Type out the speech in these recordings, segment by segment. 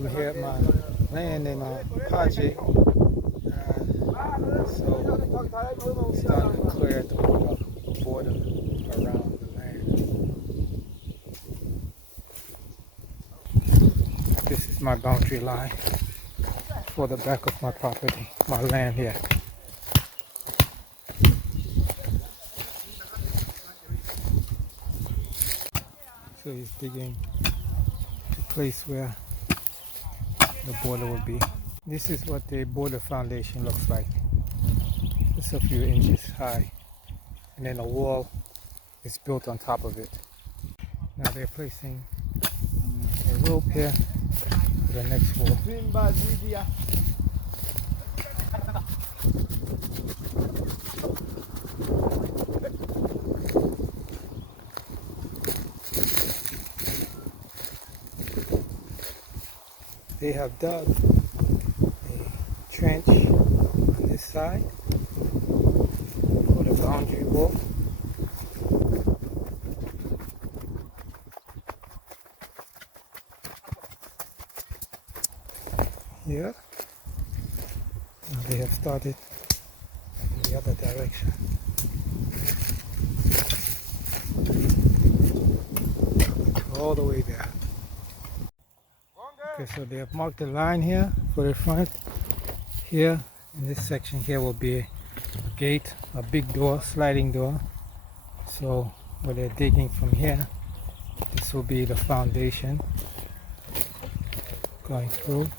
I'm here at my land in Paje, so starting to clear the border around the land. This is my boundary line for the back of my property, my land here. So he's digging the place where the border will be. This is what the border foundation looks like. It's a few inches high, and then a wall is built on top of it. Now they're placing a rope here for the next wall. They have dug a trench on this side for the boundary wall. Here, and they have started in the other direction. All the way there. Okay, so they have marked the line here for the front. Here, in this section here will be a gate, a big door, sliding door. So where they're digging from here, this will be the foundation going through.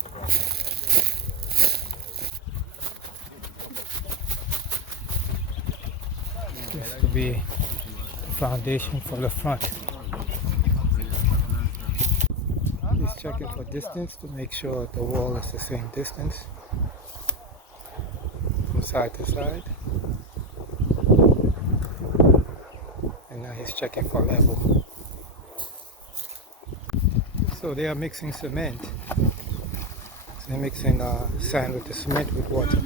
This will be the foundation for the front. He's checking for distance to make sure the wall is the same distance from side to side. And now he's checking for level. So they are mixing cement. So they're mixing sand with the cement with water.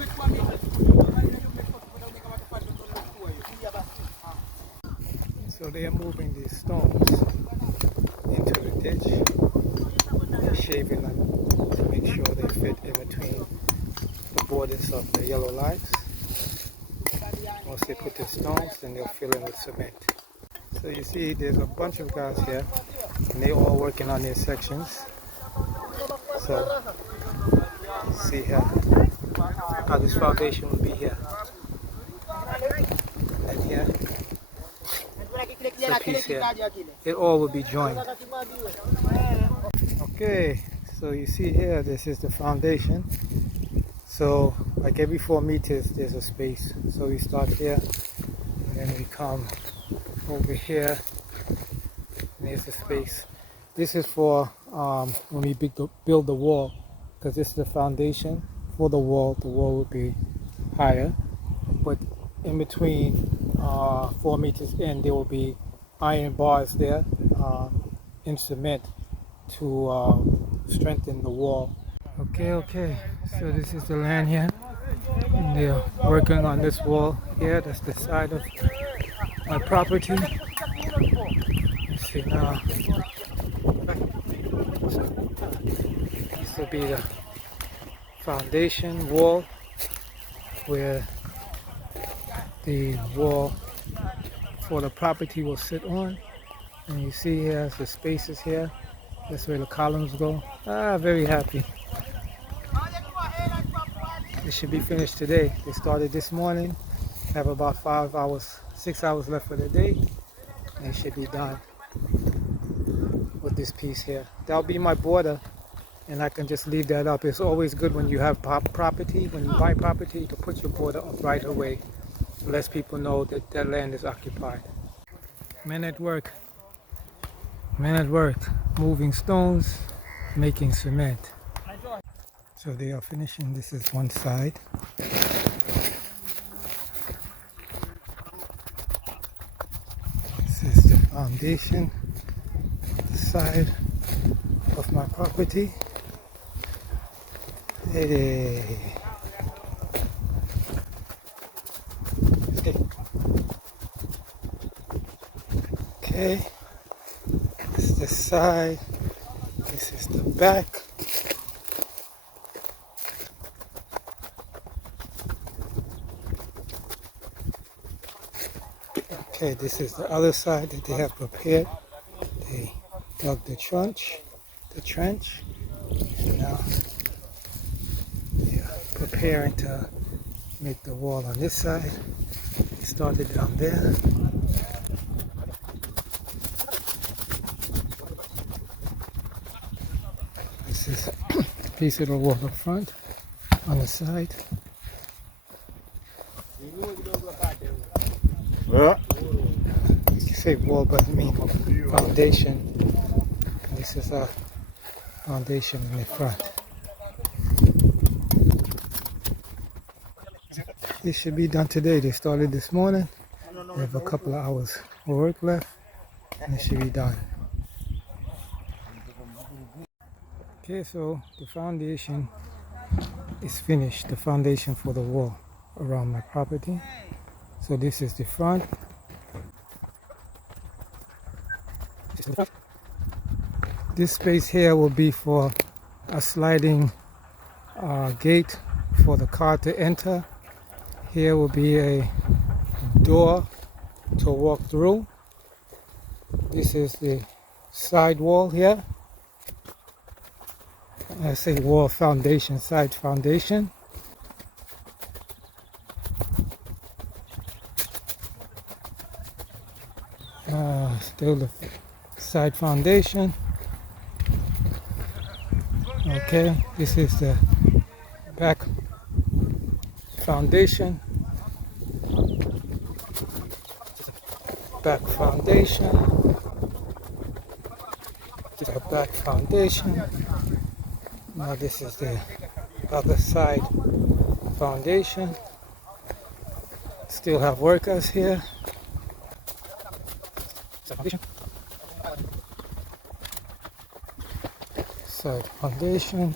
So they are moving these stones into the ditch. They're shaving them to make sure they fit in between the borders of the yellow lines. Once they put the stones, then they'll fill in with cement. So you see there's a bunch of guys here, and they're all working on their sections. So you see here how this foundation will be here. And here, this piece here, it all will be joined. Okay, so you see here, this is the foundation. So like every 4 meters there's a space. So we start here, and then we come over here, and there's a space. This is for when we build the wall, because this is the foundation for the wall. The wall will be higher, but in between 4 meters in, there will be iron bars there in cement to strengthen the wall. Okay, so this is the land here, and they're working on this wall here. That's the side of my property. Let's see now. This will be the foundation wall where the wall for the property will sit on. And you see here the spaces here. That's where the columns go. Very happy. It should be finished today. They started this morning. Have about 6 hours left for the day. And it should be done with this piece here. That'll be my border, and I can just leave that up. It's always good when you have property, when you buy property, to put your border up right away. Lets people know that that land is occupied. Men at work, moving stones, making cement. So they are finishing. This is one side. This is the foundation, the side of my property. Hey. Okay, this is the side, this is the back. Okay, this is the other side that they have prepared. They dug the trench, and now they are preparing to make the wall on this side. They started down there. This is a piece of the wall up front, on the side. You say wall, but I mean foundation. This is a foundation in the front. This should be done today. They started this morning. They have a couple of hours of work left, and it should be done. Okay, so the foundation is finished. The foundation for the wall around my property. So this is the front. This space here will be for a sliding gate for the car to enter. Here will be a door to walk through. This is the side wall here. I say wall foundation, side foundation. Still the side foundation. Okay, this is the back foundation. Back foundation. This is the back foundation. Now this is the other side foundation. Still have workers here. Side foundation.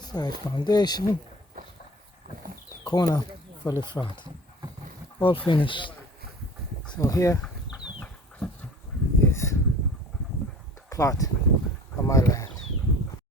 Side foundation. Corner for the front. All finished. So here is the plot of my land.